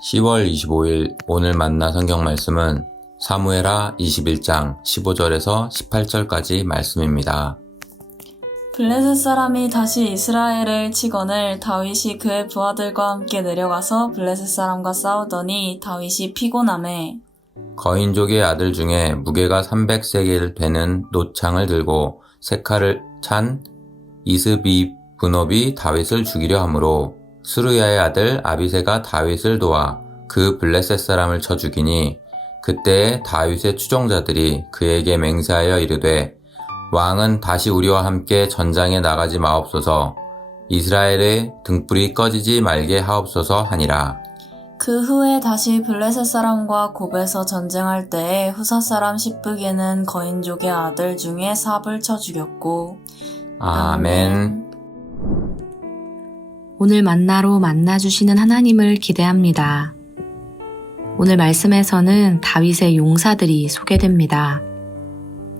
10월 25일 오늘 만나 성경 말씀은 사무엘하 21장 15절에서 18절까지 말씀입니다. 블레셋 사람이 다시 이스라엘을 치거늘 다윗이 그의 부하들과 함께 내려가서 블레셋 사람과 싸우더니 다윗이 피곤하매 거인족의 아들 중에 무게가 300세겔 되는 노창을 들고 세 칼을 찬 이스비브놉이 다윗을 죽이려 하므로 스루야의 아들 아비새가 다윗을 도와 그 블레셋 사람을 쳐 죽이니 그때에 다윗의 추종자들이 그에게 맹세하여 이르되 왕은 다시 우리와 함께 전장에 나가지 마옵소서 이스라엘의 등불이 꺼지지 말게 하옵소서 하니라. 그 후에 다시 블레셋 사람과 곱에서 전쟁할 때에 후사 사람 십브게는 거인족의 아들 중에 삽을 쳐 죽였고 아멘. 오늘 만나로 만나주시는 하나님을 기대합니다. 오늘 말씀에서는 다윗의 용사들이 소개됩니다.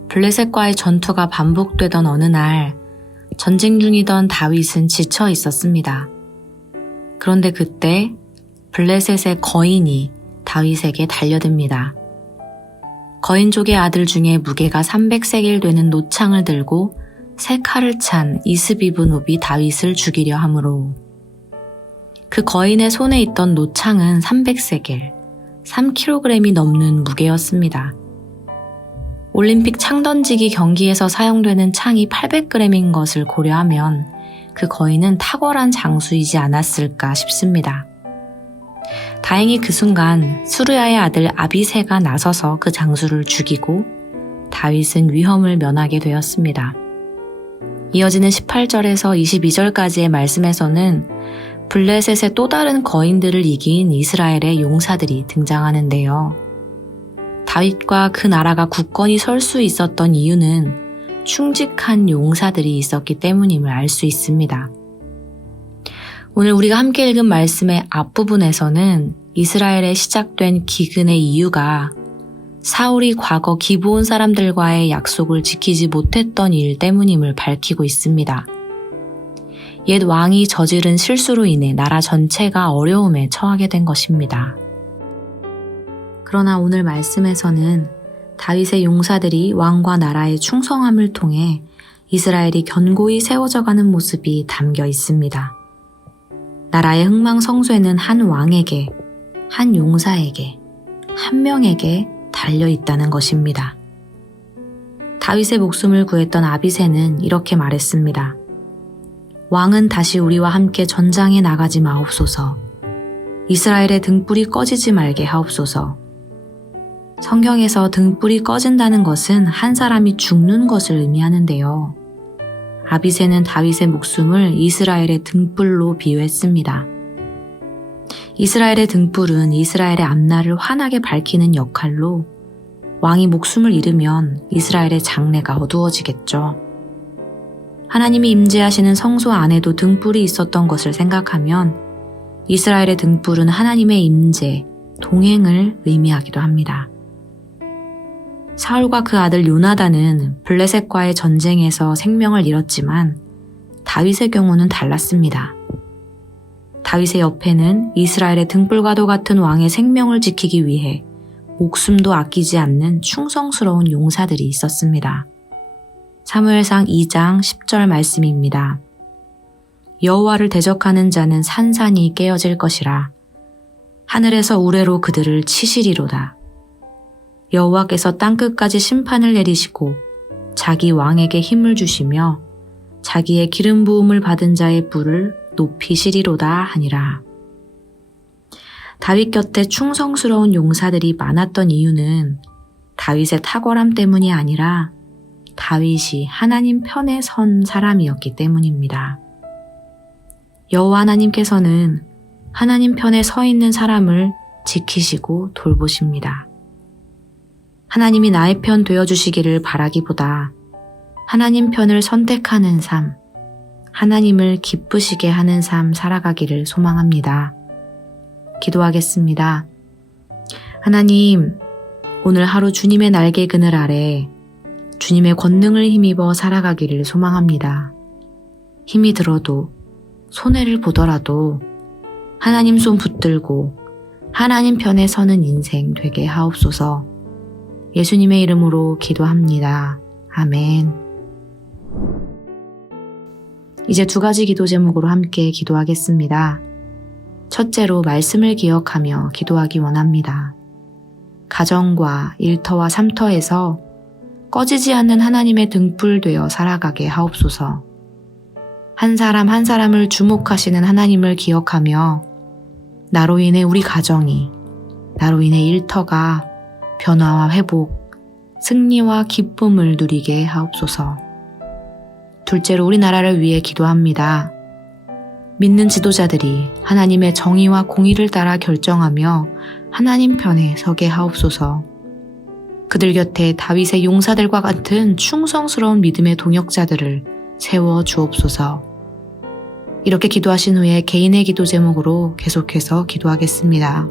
블레셋과의 전투가 반복되던 어느 날 전쟁 중이던 다윗은 지쳐 있었습니다. 그런데 그때 블레셋의 거인이 다윗에게 달려듭니다. 거인족의 아들 중에 무게가 300세겔 되는 노창을 들고 세 칼을 찬 이스비브놉이 다윗을 죽이려 하므로 그 거인의 손에 있던 노창은 300세겔, 3kg이 넘는 무게였습니다. 올림픽 창 던지기 경기에서 사용되는 창이 800g인 것을 고려하면 그 거인은 탁월한 장수이지 않았을까 싶습니다. 다행히 그 순간 수르야의 아들 아비새가 나서서 그 장수를 죽이고 다윗은 위험을 면하게 되었습니다. 이어지는 18절에서 22절까지의 말씀에서는 블레셋의 또 다른 거인들을 이긴 이스라엘의 용사들이 등장하는데요. 다윗과 그 나라가 굳건히 설 수 있었던 이유는 충직한 용사들이 있었기 때문임을 알 수 있습니다. 오늘 우리가 함께 읽은 말씀의 앞부분에서는 이스라엘에 시작된 기근의 이유가 사울이 과거 기브온 사람들과의 약속을 지키지 못했던 일 때문임을 밝히고 있습니다. 옛 왕이 저지른 실수로 인해 나라 전체가 어려움에 처하게 된 것입니다. 그러나 오늘 말씀에서는 다윗의 용사들이 왕과 나라의 충성함을 통해 이스라엘이 견고히 세워져가는 모습이 담겨 있습니다. 나라의 흥망성쇠는 한 왕에게, 한 용사에게, 한 명에게 달려 있다는 것입니다. 다윗의 목숨을 구했던 아비새는 이렇게 말했습니다. 왕은 다시 우리와 함께 전장에 나가지 마옵소서. 이스라엘의 등불이 꺼지지 말게 하옵소서. 성경에서 등불이 꺼진다는 것은 한 사람이 죽는 것을 의미하는데요. 아비새는 다윗의 목숨을 이스라엘의 등불로 비유했습니다. 이스라엘의 등불은 이스라엘의 앞날을 환하게 밝히는 역할로 왕이 목숨을 잃으면 이스라엘의 장래가 어두워지겠죠. 하나님이 임재하시는 성소 안에도 등불이 있었던 것을 생각하면 이스라엘의 등불은 하나님의 임재, 동행을 의미하기도 합니다. 사울과 그 아들 요나단은 블레셋과의 전쟁에서 생명을 잃었지만 다윗의 경우는 달랐습니다. 다윗의 옆에는 이스라엘의 등불과도 같은 왕의 생명을 지키기 위해 목숨도 아끼지 않는 충성스러운 용사들이 있었습니다. 사무엘상 2장 10절 말씀입니다. 여호와를 대적하는 자는 산산이 깨어질 것이라. 하늘에서 우레로 그들을 치시리로다. 여호와께서 땅끝까지 심판을 내리시고 자기 왕에게 힘을 주시며 자기의 기름 부음을 받은 자의 뿔을 높이시리로다 하니라. 다윗 곁에 충성스러운 용사들이 많았던 이유는 다윗의 탁월함 때문이 아니라 다윗이 하나님 편에 선 사람이었기 때문입니다. 여호와 하나님께서는 하나님 편에 서 있는 사람을 지키시고 돌보십니다. 하나님이 나의 편 되어주시기를 바라기보다 하나님 편을 선택하는 삶, 하나님을 기쁘시게 하는 삶 살아가기를 소망합니다. 기도하겠습니다. 하나님, 오늘 하루 주님의 날개 그늘 아래 주님의 권능을 힘입어 살아가기를 소망합니다. 힘이 들어도 손해를 보더라도 하나님 손 붙들고 하나님 편에 서는 인생 되게 하옵소서. 예수님의 이름으로 기도합니다. 아멘. 이제 2가지 기도 제목으로 함께 기도하겠습니다. 첫째로 말씀을 기억하며 기도하기 원합니다. 가정과 일터와 삶터에서 꺼지지 않는 하나님의 등불 되어 살아가게 하옵소서. 한 사람 한 사람을 주목하시는 하나님을 기억하며 나로 인해 우리 가정이, 나로 인해 일터가 변화와 회복, 승리와 기쁨을 누리게 하옵소서. 둘째로 우리나라를 위해 기도합니다. 믿는 지도자들이 하나님의 정의와 공의를 따라 결정하며 하나님 편에 서게 하옵소서. 그들 곁에 다윗의 용사들과 같은 충성스러운 믿음의 동역자들을 세워 주옵소서. 이렇게 기도하신 후에 개인의 기도 제목으로 계속해서 기도하겠습니다.